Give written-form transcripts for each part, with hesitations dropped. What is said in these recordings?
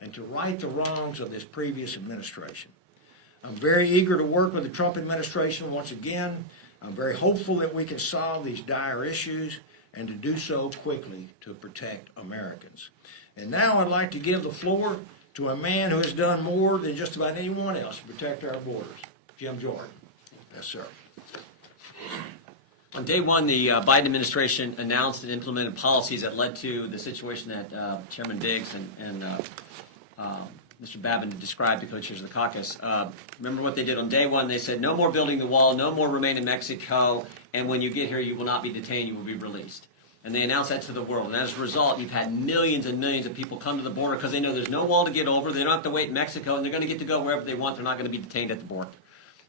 and to right the wrongs of this previous administration. I'm very eager to work with the Trump administration once again. I'm very hopeful that we can solve these dire issues and to do so quickly to protect Americans. And now I'd like to give the floor to a man who has done more than just about anyone else to protect our borders, Jim Jordan. Yes, sir. On day one, the Biden administration announced and implemented policies that led to the situation that Chairman Biggs and Mr. Babin described, the co-chairs of the caucus. Remember what they did on day one? They said no more building the wall, no more remain in Mexico, and when you get here you will not be detained, you will be released. And they announced that to the world. And as a result, you've had millions and millions of people come to the border because they know there's no wall to get over, they don't have to wait in Mexico, and they're going to get to go wherever they want. They're not going to be detained at the border.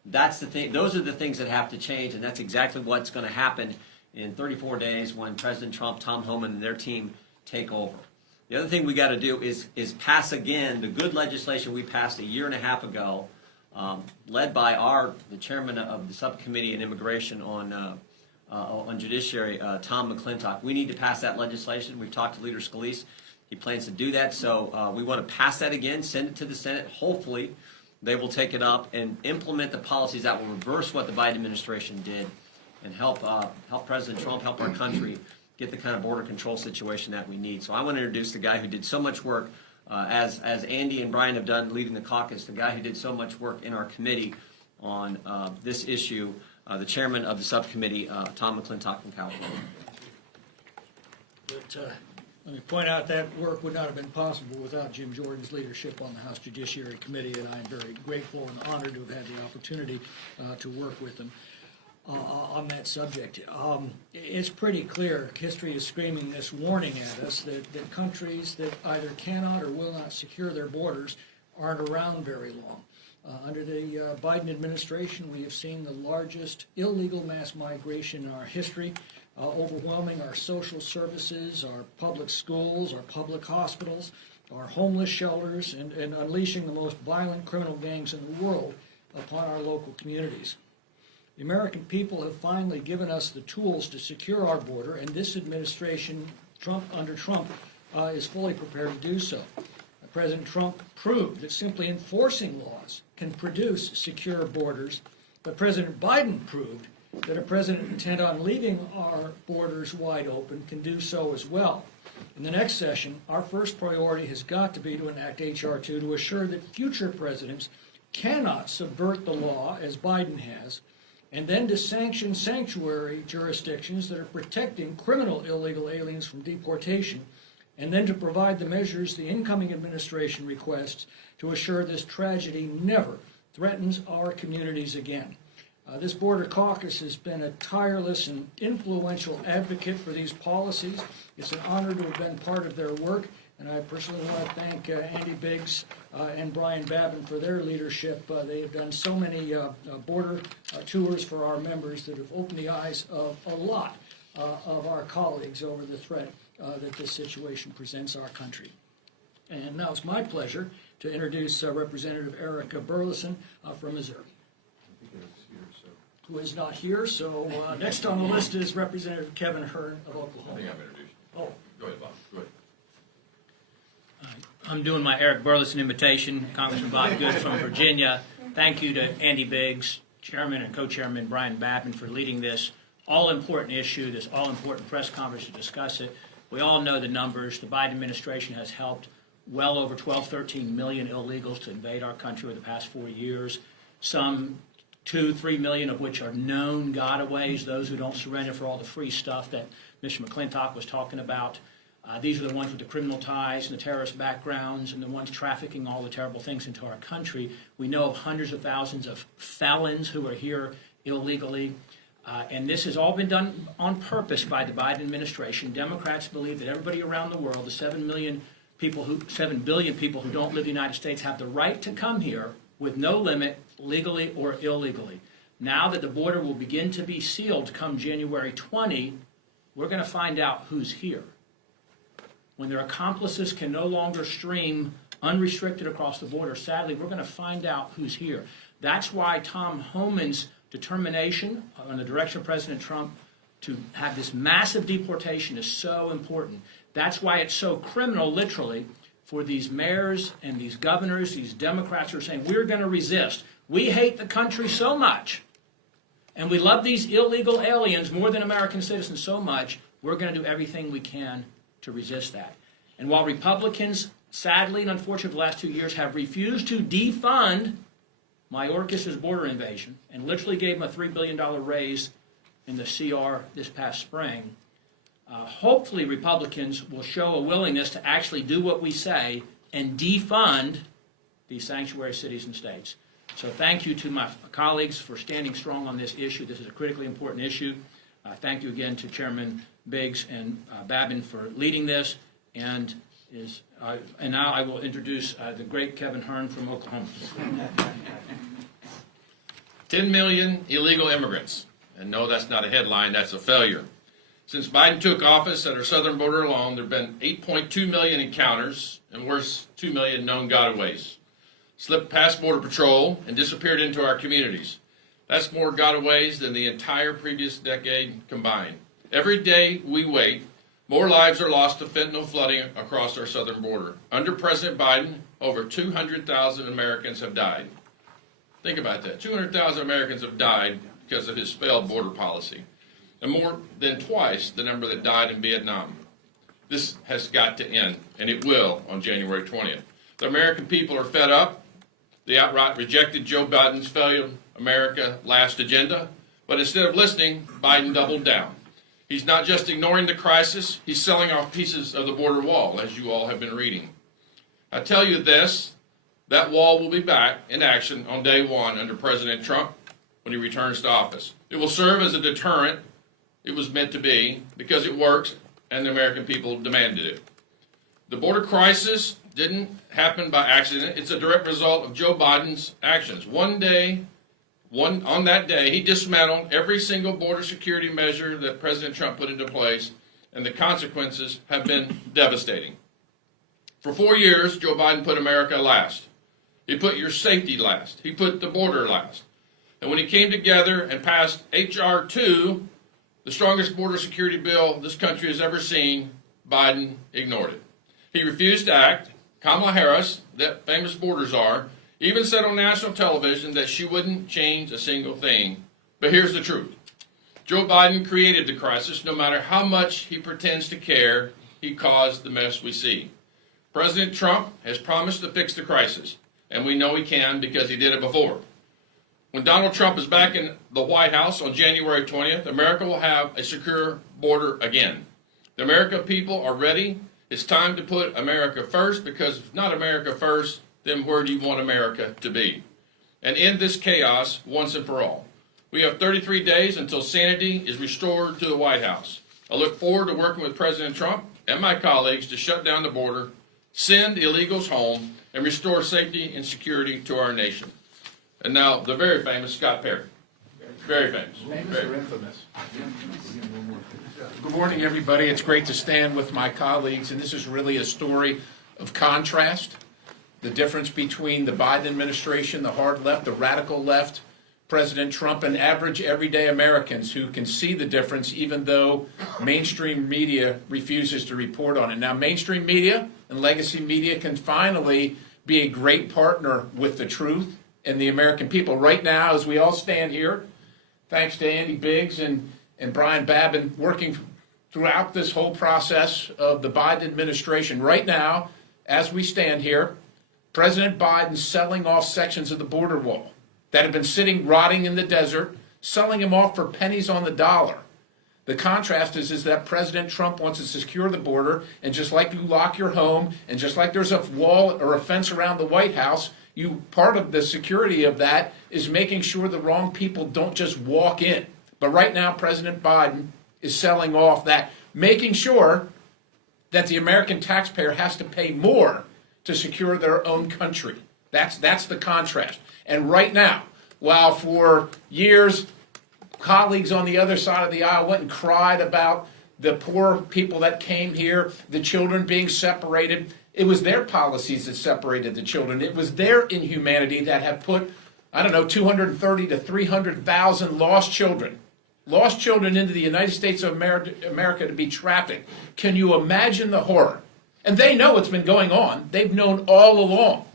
That's the thing. Those are the things that have to change, and that's exactly what's going to happen in 34 days when President Trump, Tom Homan, and their team take over. The other thing we got to do is pass again the good legislation we passed a year and a half ago, led by the chairman of the subcommittee on immigration on judiciary, Tom McClintock. We need to pass that legislation. We've talked to Leader Scalise. He plans to do that, so we want to pass that again, send it to the Senate. Hopefully they will take it up and implement the policies that will reverse what the Biden administration did and help President Trump, help our country get the kind of border control situation that we need. So I want to introduce the guy who did so much work, as Andy and Brian have done leading the caucus, the guy who did so much work in our committee on this issue, the chairman of the subcommittee, Tom McClintock from California. But let me point out that work would not have been possible without Jim Jordan's leadership on the House Judiciary Committee, and I'm very grateful and honored to have had the opportunity to work with him on that subject. It's pretty clear, history is screaming this warning at us, that countries that either cannot or will not secure their borders aren't around very long. Under the Biden administration, we have seen the largest illegal mass migration in our history, overwhelming our social services, our public schools, our public hospitals, our homeless shelters, and unleashing the most violent criminal gangs in the world upon our local communities. The American people have finally given us the tools to secure our border, and this administration, under Trump, is fully prepared to do so. President Trump proved that simply enforcing laws can produce secure borders, but President Biden proved that a president intent on leaving our borders wide open can do so as well. In the next session, our first priority has got to be to enact H.R. 2 to assure that future presidents cannot subvert the law, as Biden has, and then to sanction sanctuary jurisdictions that are protecting criminal illegal aliens from deportation, and then to provide the measures the incoming administration requests to assure this tragedy never threatens our communities again. This border caucus has been a tireless and influential advocate for these policies. It's an honor to have been part of their work, and I personally want to thank Andy Biggs and Brian Babin for their leadership. They have done so many border tours for our members that have opened the eyes of a lot of our colleagues over the threat that this situation presents our country. And now it's my pleasure to introduce Representative Eric Burleson from Missouri, who is not here. So next on the list is Representative Kevin Hearn of Oklahoma. I think I've introduced you. Oh. Go ahead, Bob. Go ahead. I'm doing my Eric Burleson invitation. Congressman Bob Good from Virginia. Thank you to Andy Biggs, Chairman and Co-Chairman Brian Babin, for leading this all-important issue, this all-important press conference to discuss it. We all know the numbers. The Biden administration has helped well over 12, 13 million illegals to invade our country over the past 4 years. Some 2, 3 million of which are known gotaways, those who don't surrender for all the free stuff that Mr. McClintock was talking about. These are the ones with the criminal ties and the terrorist backgrounds and the ones trafficking all the terrible things into our country. We know of hundreds of thousands of felons who are here illegally. And this has all been done on purpose by the Biden administration. Democrats believe that everybody around the world, the 7 billion people who don't live in the United States, have the right to come here with no limit, legally or illegally. Now that the border will begin to be sealed come January 20, we're going to find out who's here. When their accomplices can no longer stream unrestricted across the border, sadly, we're going to find out who's here. That's why Tom Homan's determination on the direction of President Trump to have this massive deportation is so important. That's why it's so criminal, literally, for these mayors and these governors, these Democrats who are saying, we're going to resist. We hate the country so much, and we love these illegal aliens more than American citizens so much, we're going to do everything we can to resist that. And while Republicans, sadly and unfortunately, the last 2 years have refused to defund Mayorkas' border invasion and literally gave him a $3 billion raise in the CR this past spring, hopefully Republicans will show a willingness to actually do what we say and defund these sanctuary cities and states. So thank you to my colleagues for standing strong on this issue. This is a critically important issue. Thank you again to Chairman Biggs and Babin for leading this. And now I will introduce the great Kevin Hearn from Oklahoma. 10 million illegal immigrants. And no, that's not a headline, that's a failure. Since Biden took office at our southern border alone, there have been 8.2 million encounters and worse, 2 million known gotaways. Slipped past Border Patrol and disappeared into our communities. That's more gotaways than the entire previous decade combined. Every day we wait, more lives are lost to fentanyl flooding across our southern border. Under President Biden, over 200,000 Americans have died. Think about that. 200,000 Americans have died because of his failed border policy, and more than twice the number that died in Vietnam. This has got to end, and it will on January 20th. The American people are fed up. They outright rejected Joe Biden's failed America last agenda, but instead of listening, Biden doubled down. He's not just ignoring the crisis, he's selling off pieces of the border wall, as you all have been reading. I tell you this, that wall will be back in action on day one under President Trump when he returns to office. It will serve as a deterrent. It was meant to be because it works and the American people demanded it. The border crisis didn't happen by accident. It's a direct result of Joe Biden's actions. On that day, he dismantled every single border security measure that President Trump put into place, and the consequences have been devastating. For 4 years, Joe Biden put America last. He put your safety last. He put the border last. And when he came together and passed H.R. 2, the strongest border security bill this country has ever seen, Biden ignored it. He refused to act. Kamala Harris, that famous border czar, even said on national television that she wouldn't change a single thing. But here's the truth. Joe Biden created the crisis. No matter how much he pretends to care, he caused the mess we see. President Trump has promised to fix the crisis, and we know he can because he did it before. When Donald Trump is back in the White House on January 20th, America will have a secure border again. The American people are ready. It's time to put America first, because if not America first, then where do you want America to be? And end this chaos once and for all. We have 33 days until sanity is restored to the White House. I look forward to working with President Trump and my colleagues to shut down the border, send illegals home, and restore safety and security to our nation. And now, the very famous Scott Perry. Very famous. Famous or infamous? Good morning, everybody. It's great to stand with my colleagues, and this is really a story of contrast. The difference between the Biden administration, the hard left, the radical left, President Trump, and average everyday Americans who can see the difference even though mainstream media refuses to report on it. Now, mainstream media and legacy media can finally be a great partner with the truth and the American people. Right now, as we all stand here, thanks to Andy Biggs and Brian Babin working throughout this whole process of the Biden administration, right now, as we stand here, President Biden's selling off sections of the border wall that have been sitting rotting in the desert, selling them off for pennies on the dollar. The contrast is that President Trump wants to secure the border, and just like you lock your home, and just like there's a wall or a fence around the White House, part of the security of that is making sure the wrong people don't just walk in. But right now, President Biden is selling off that, making sure that the American taxpayer has to pay more to secure their own country. That's the contrast. And right now, while for years colleagues on the other side of the aisle went and cried about the poor people that came here, the children being separated, it was their policies that separated the children. It was their inhumanity that have put, 230 to 300,000 lost children into the United States of America to be trafficked. Can you imagine the horror And they know what's been going on. They've known all along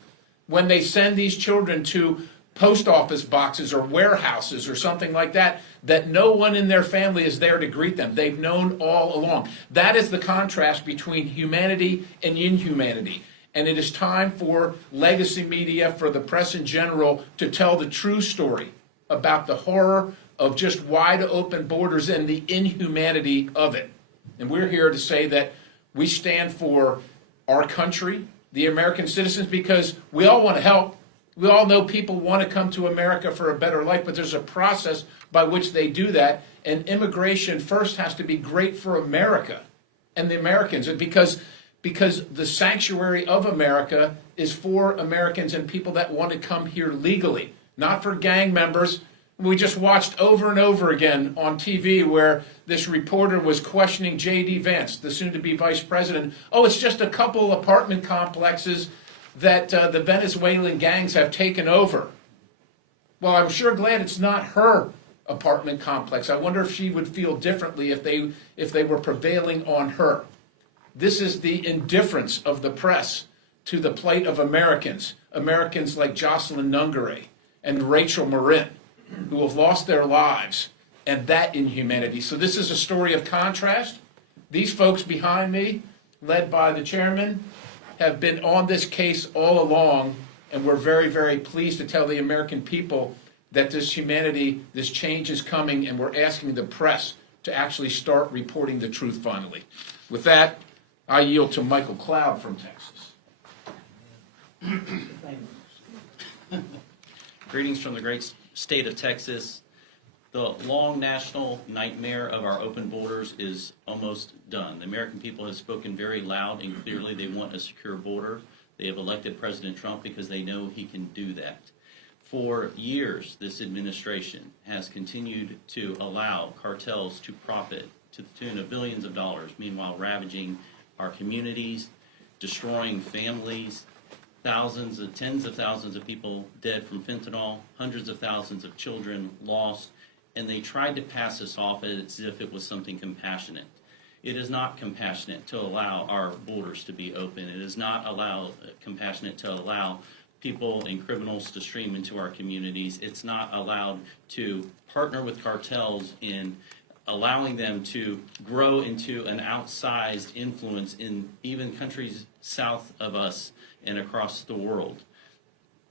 when they send these children to post office boxes or warehouses or something like that, that no one in their family is there to greet them. They've known all along. That is the contrast between humanity and inhumanity. And it is time for legacy media, for the press in general, to tell the true story about the horror of just wide open borders and the inhumanity of it. And we're here to say that we stand for our country, the American citizens, because we all want to help. We all know people want to come to America for a better life, but there's a process by which they do that. And immigration first has to be great for America and the Americans, because the sanctuary of America is for Americans and people that want to come here legally, not for gang members. We just watched over and over again on TV where this reporter was questioning J.D. Vance, the soon-to-be vice president. Oh, it's just a couple apartment complexes that the Venezuelan gangs have taken over. Well, I'm sure glad it's not her apartment complex. I wonder if she would feel differently if they were prevailing on her. This is the indifference of the press to the plight of Americans like Jocelyn Nungare and Rachel Marin, who have lost their lives, and that inhumanity. So this is a story of contrast. These folks behind me, led by the chairman, have been on this case all along, and we're very, very pleased to tell the American people that this humanity, this change is coming, and we're asking the press to actually start reporting the truth finally. With that, I yield to Michael Cloud from Texas. Greetings from the great state of Texas. The long national nightmare of our open borders is almost done. The American people have spoken very loud and clearly. They want a secure border. They have elected President Trump because they know he can do that. For years, this administration has continued to allow cartels to profit to the tune of billions of dollars, meanwhile ravaging our communities, destroying families, tens of thousands of people dead from fentanyl, hundreds of thousands of children lost, and they tried to pass this off as if it was something compassionate. It is not compassionate to allow our borders to be open. It is not compassionate to allow people and criminals to stream into our communities. It's not allowed to partner with cartels in allowing them to grow into an outsized influence in even countries south of us and across the world.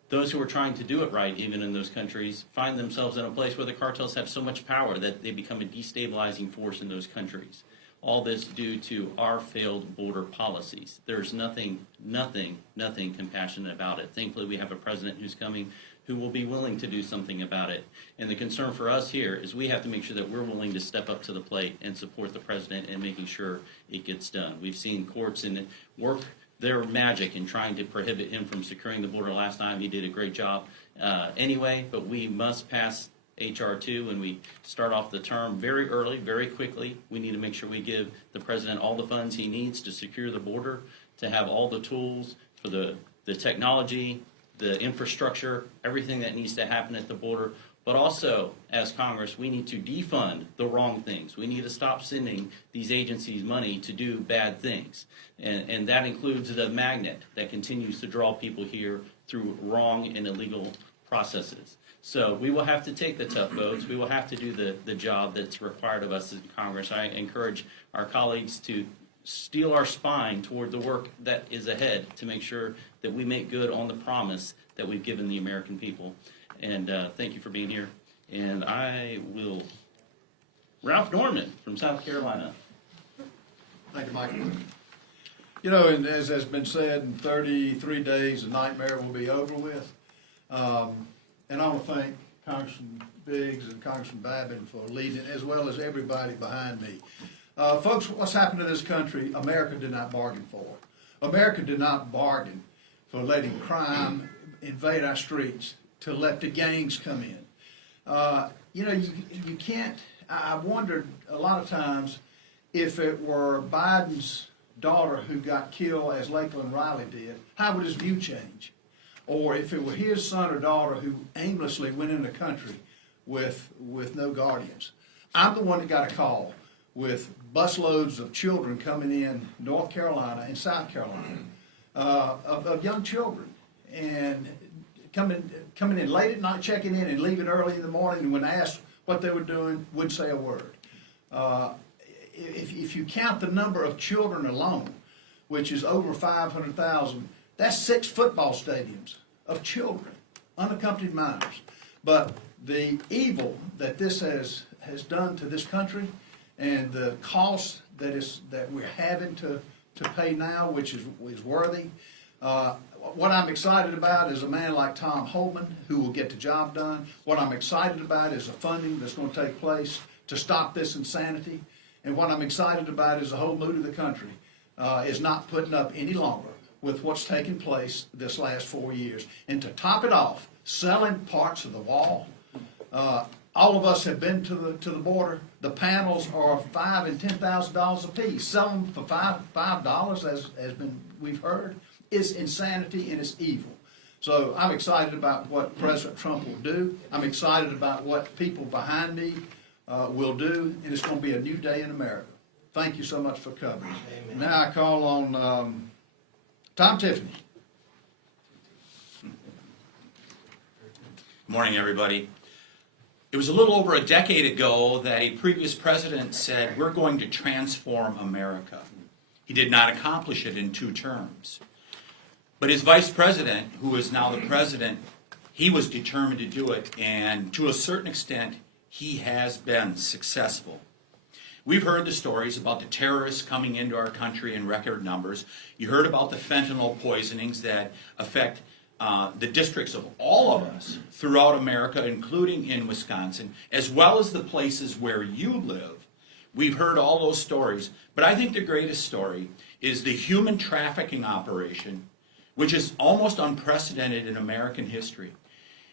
Those who are trying to do it right, even in those countries, find themselves in a place where the cartels have so much power that they become a destabilizing force in those countries. All this due to our failed border policies. There's nothing compassionate about it. Thankfully, we have a president who's coming who will be willing to do something about it. And the concern for us here is we have to make sure that we're willing to step up to the plate and support the president in making sure it gets done. We've seen courts work their magic in trying to prohibit him from securing the border. Last time he did a great job anyway, but we must pass H.R. 2 when we start off the term very early, very quickly. We need to make sure we give the president all the funds he needs to secure the border, to have all the tools for the technology, the infrastructure, everything that needs to happen at the border. But also, as Congress, we need to defund the wrong things. We need to stop sending these agencies money to do bad things. And that includes the magnet that continues to draw people here through wrong and illegal processes. So we will have to take the tough votes. We will have to do the job that's required of us in Congress. I encourage our colleagues to steel our spine toward the work that is ahead to make sure that we make good on the promise that we've given the American people. And thank you for being here. And I will, Ralph Norman from South Carolina. Thank you, Michael. You know, and as has been said, in 33 days, the nightmare will be over with. And I want to thank Congressman Biggs and Congressman Babin for leading, as well as everybody behind me. Folks, what's happened to this country, America did not bargain for. America did not bargain for letting crime invade our streets, to let the gangs come in. You know, you can't, I wondered a lot of times if it were Biden's daughter who got killed as Lakeland Riley did, how would his view change? Or if it were his son or daughter who aimlessly went in the country with no guardians. I'm the one that got a call with busloads of children coming in North Carolina and South Carolina, of young children, and coming in late at night, checking in, and leaving early in the morning, and when asked what they were doing, wouldn't say a word. If you count the number of children alone, which is over 500,000, that's 6 football stadiums of children, unaccompanied minors. But the evil that this has done to this country, and the cost that we're having to pay now, which is worthy. What I'm excited about is a man like Tom Homan, who will get the job done. What I'm excited about is the funding that's going to take place to stop this insanity. And what I'm excited about is the whole mood of the country is not putting up any longer with what's taken place this last 4 years. And to top it off, selling parts of the wall. All of us have been to the border. The panels are $5,000 and $10,000 a piece. Selling for $5 as we've heard, is insanity and it's evil. So I'm excited about what President Trump will do. I'm excited about what people behind me will do, and it's going to be a new day in America. Thank you so much for coming. Amen. Now I call on Tiffany. Good morning, everybody. It was a little over a decade ago that a previous president said, we're going to transform America. He did not accomplish it in 2 terms. But his vice president, who is now the president, he was determined to do it, and to a certain extent, he has been successful. We've heard the stories about the terrorists coming into our country in record numbers. You heard about the fentanyl poisonings that affect the districts of all of us throughout America, including in Wisconsin, as well as the places where you live. We've heard all those stories, but I think the greatest story is the human trafficking operation, which is almost unprecedented in American history.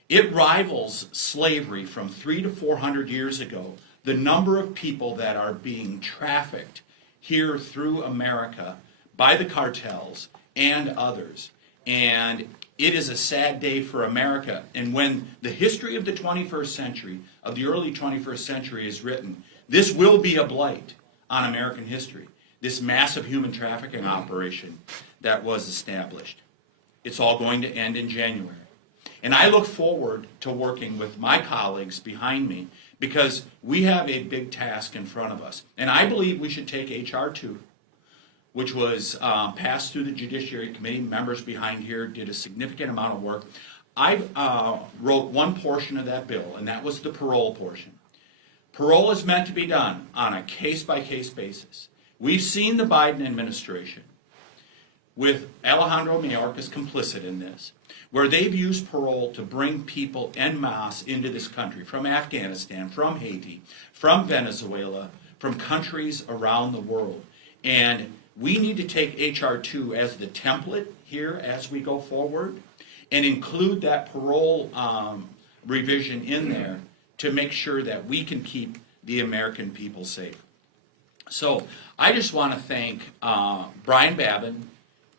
It rivals slavery from 300 to 400 years ago, the number of people that are being trafficked here through America by the cartels and others. And it is a sad day for America. And when the history of the 21st century, of the early 21st century is written, this will be a blight on American history, this massive human trafficking operation that was established. It's all going to end in January. And I look forward to working with my colleagues behind me because we have a big task in front of us. And I believe we should take H.R. 2, which was passed through the Judiciary Committee. Members behind here did a significant amount of work. I wrote one portion of that bill, and that was the parole portion. Parole is meant to be done on a case-by-case basis. We've seen the Biden administration, with Alejandro Mayorkas complicit in this, where they've used parole to bring people en masse into this country from Afghanistan, from Haiti, from Venezuela, from countries around the world. And we need to take H.R. 2 as the template here as we go forward and include that parole revision in there to make sure that we can keep the American people safe. So I just want to thank Brian Babin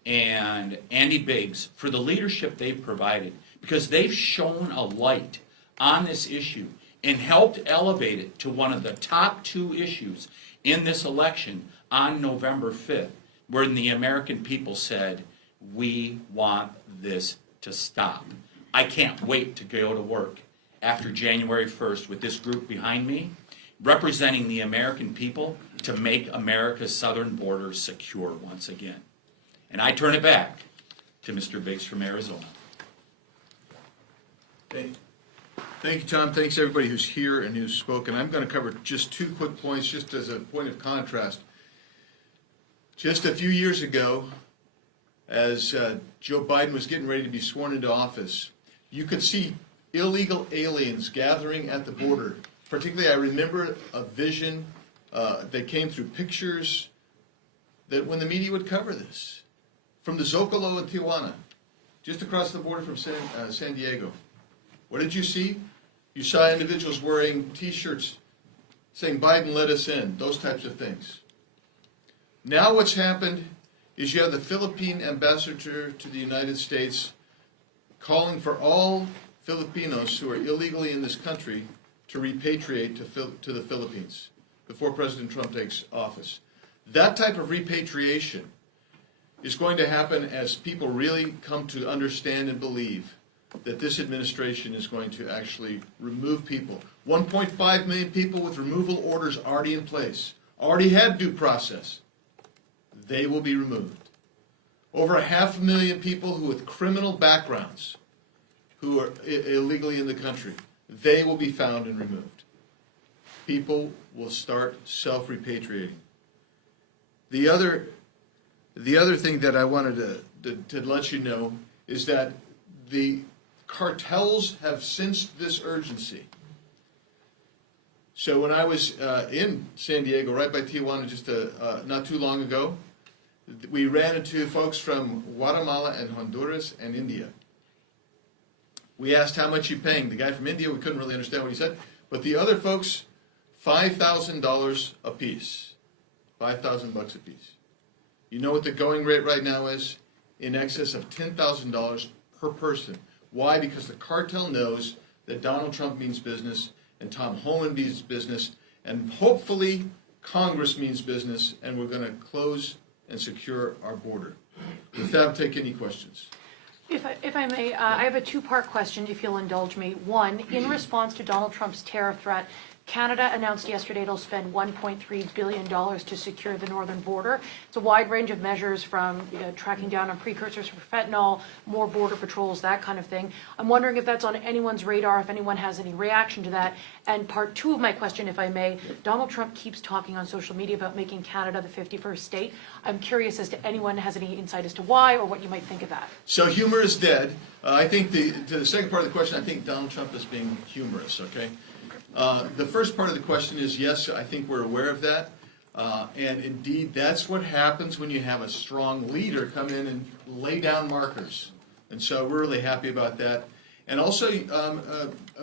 and Andy Biggs for the leadership they've provided, because they've shone a light on this issue and helped elevate it to one of the top 2 issues in this election on November 5th, when the American people said, we want this to stop. I can't wait to go to work after January 1st with this group behind me, representing the American people to make America's southern border secure once again. And I turn it back to Mr. Biggs from Arizona. Thank you, Tom. Thanks everybody who's here and who's spoken. I'm going to cover just 2 quick points, just as a point of contrast. Just a few years ago, as Joe Biden was getting ready to be sworn into office, you could see illegal aliens gathering at the border. Particularly, I remember a vision that came through pictures that when the media would cover this, from the Zocalo in Tijuana, just across the border from San Diego. What did you see? You saw individuals wearing T-shirts saying, Biden let us in, those types of things. Now what's happened is you have the Philippine ambassador to the United States calling for all Filipinos who are illegally in this country to repatriate to the Philippines. before President Trump takes office. That type of repatriation is going to happen as people really come to understand and believe that this administration is going to actually remove people. 1.5 million people with removal orders already in place, already had due process. They will be removed. Over 500,000 people who with criminal backgrounds who are illegally in the country, they will be found and removed. People will start self-repatriating. The other thing that I wanted to let you know is that the cartels have sensed this urgency. So when I was in San Diego, right by Tijuana, just not too long ago, we ran into folks from Guatemala and Honduras and India. We asked how much you paying. The guy from India, we couldn't really understand what he said, but the other folks, $5,000 a piece, $5,000 a piece. You know what the going rate right now is? In excess of $10,000 per person. Why? Because the cartel knows that Donald Trump means business and Tom Homan means business, and hopefully Congress means business, and we're going to close and secure our border. With that, I'll take any questions. If I may, I have a two-part question, if you'll indulge me. One, in response to Donald Trump's tariff threat, Canada announced yesterday it'll spend $1.3 billion to secure the northern border. It's a wide range of measures from tracking down on precursors for fentanyl, more border patrols, that kind of thing. I'm wondering if that's on anyone's radar, if anyone has any reaction to that. And part two of my question, if I may, Donald Trump keeps talking on social media about making Canada the 51st state. I'm curious as to anyone has any insight as to why or what you might think of that. So humor is dead. I think to the second part of the question, I think Donald Trump is being humorous, okay? The first part of the question is, yes, I think we're aware of that. And indeed, that's what happens when you have a strong leader come in and lay down markers. And so we're really happy about that. And also,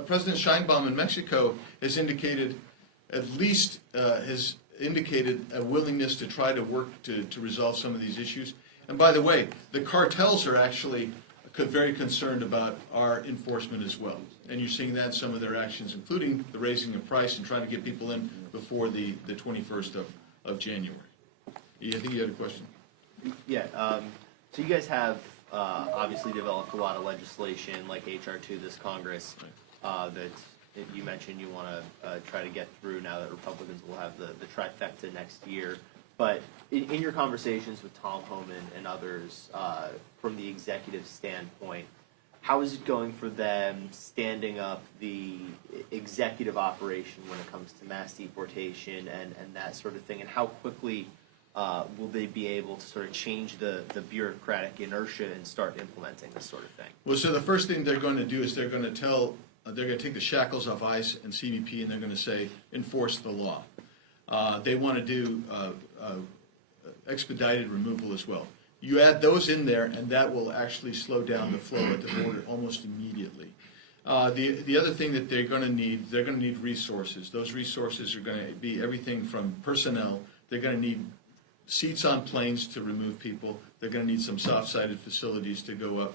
President Sheinbaum in Mexico has indicated, has indicated a willingness to try to work to resolve some of these issues. And by the way, the cartels are actually very concerned about our enforcement as well. And you're seeing that in some of their actions, including the raising of price and trying to get people in before the 21st of January. I think you had a question. Yeah, so you guys have obviously developed a lot of legislation like H.R. 2 this Congress that you mentioned you want to try to get through now that Republicans will have the trifecta next year. But in your conversations with Tom Homan and others, from the executive standpoint, how is it going for them standing up the executive operation when it comes to mass deportation and that sort of thing? And how quickly will they be able to sort of change the bureaucratic inertia and start implementing this sort of thing? Well, so the first thing they're going to do is they're going to take the shackles off ICE and CBP, and they're going to say, enforce the law. They want to do expedited removal as well. You add those in there, and that will actually slow down the flow at the border almost immediately. The other thing that they're going to need resources. Those resources are going to be everything from personnel. They're going to need seats on planes to remove people. They're going to need some soft-sided facilities to go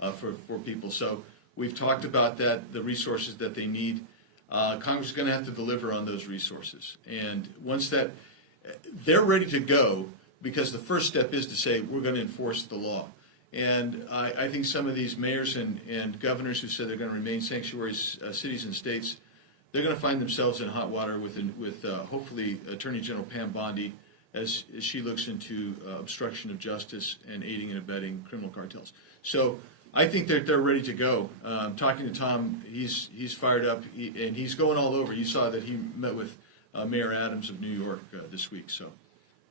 up for people. So we've talked about that, the resources that they need. Congress is going to have to deliver on those resources. And once that, they're ready to go, because the first step is to say, we're going to enforce the law. And I think some of these mayors and governors who said they're going to remain sanctuary cities and states, they're going to find themselves in hot water with hopefully Attorney General Pam Bondi as she looks into obstruction of justice and aiding and abetting criminal cartels. So I think that they're ready to go. Talking to Tom, he's fired up, and he's going all over. You saw that he met with Mayor Adams of New York this week, so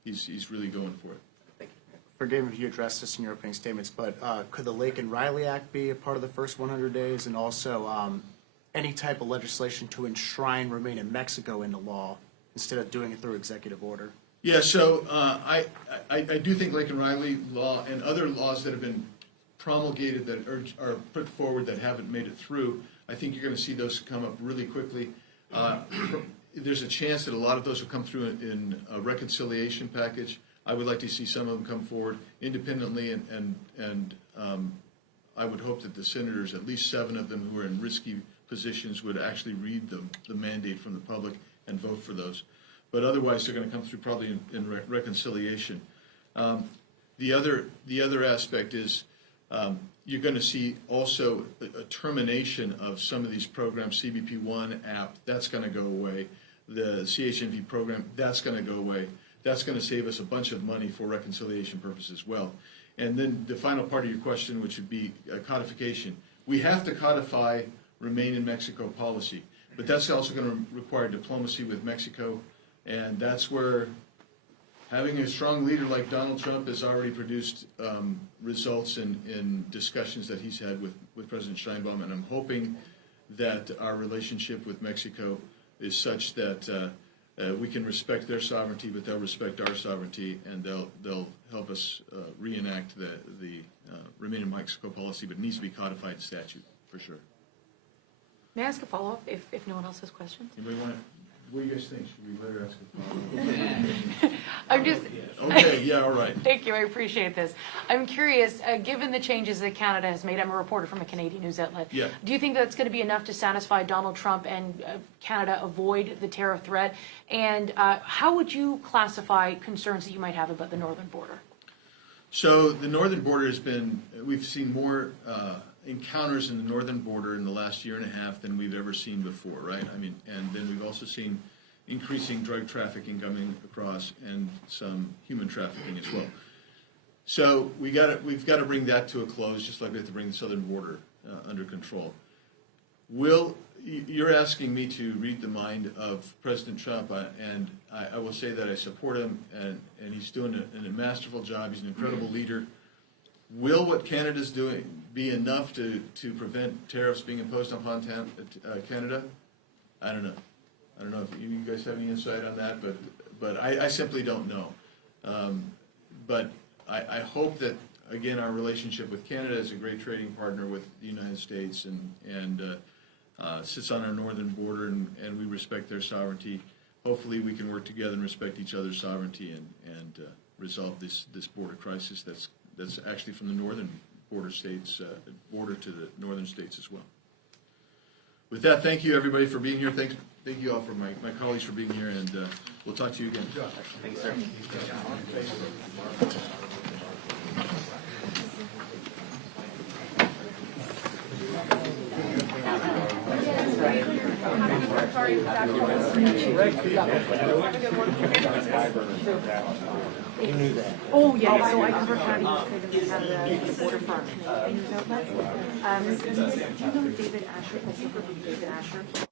he's really going for it. Forgive me if you addressed this in your opening statements, but could the Lake and Riley Act be a part of the first 100 days, and also any type of legislation to enshrine Remain in Mexico into law instead of doing it through executive order? Yeah, so I do think Lake and Riley law and other laws that have been promulgated that are put forward that haven't made it through, I think you're going to see those come up really quickly. There's a chance that a lot of those will come through in a reconciliation package. I would like to see some of them come forward independently, and I would hope that the senators, at least 7 of them who are in risky positions, would actually read the mandate from the public and vote for those. but otherwise they're going to come through probably in reconciliation. The other aspect is you're going to see also a termination of some of these programs. CBP1 app, that's going to go away. The CHNV program, that's going to go away. That's going to save us a bunch of money for reconciliation purposes as well. And then the final part of your question, which would be codification. We have to codify Remain in Mexico policy, but that's also going to require diplomacy with Mexico, and that's where having a strong leader like Donald Trump has already produced results in discussions that he's had with President Sheinbaum, and I'm hoping that our relationship with Mexico is such that we can respect their sovereignty, but they'll respect our sovereignty, and they'll help us reenact the Remain in Mexico policy, but it needs to be codified in statute, for sure. May I ask a follow-up if no one else has questions? Anybody want to, what do you guys think? Should we let her ask a follow-up? I'm just. Okay, yeah, all right. Thank you, I appreciate this. I'm curious, given the changes that Canada has made, I'm a reporter from a Canadian news outlet. Yeah. Do you think that's going to be enough to satisfy Donald Trump and Canada avoid the tariff threat? And how would you classify concerns that you might have about the northern border? So the northern border has been, we've seen more encounters in the northern border in the last year and a half than we've ever seen before, right? I mean, and then we've also seen increasing drug trafficking coming across and some human trafficking as well. So we've got to bring that to a close, just like we have to bring the southern border under control. You're asking me to read the mind of President Trump, and I will say that I support him, and he's doing a masterful job. He's an incredible leader. Will what Canada's doing be enough to prevent tariffs being imposed upon Canada? I don't know. I don't know if you guys have any insight on that, but I simply don't know. But I hope that, again, our relationship with Canada is a great trading partner with the United States and sits on our northern border, and we respect their sovereignty. Hopefully we can work together and respect each other's sovereignty and resolve this border crisis that's actually from the northern border states, border to the northern states as well. With that, thank you everybody for being here. Thank you all for my colleagues for being here, and we'll talk to you again. Thanks, sir. Oh, yeah, so I cover Canada border front. Do you know David Asher? I think David Asher.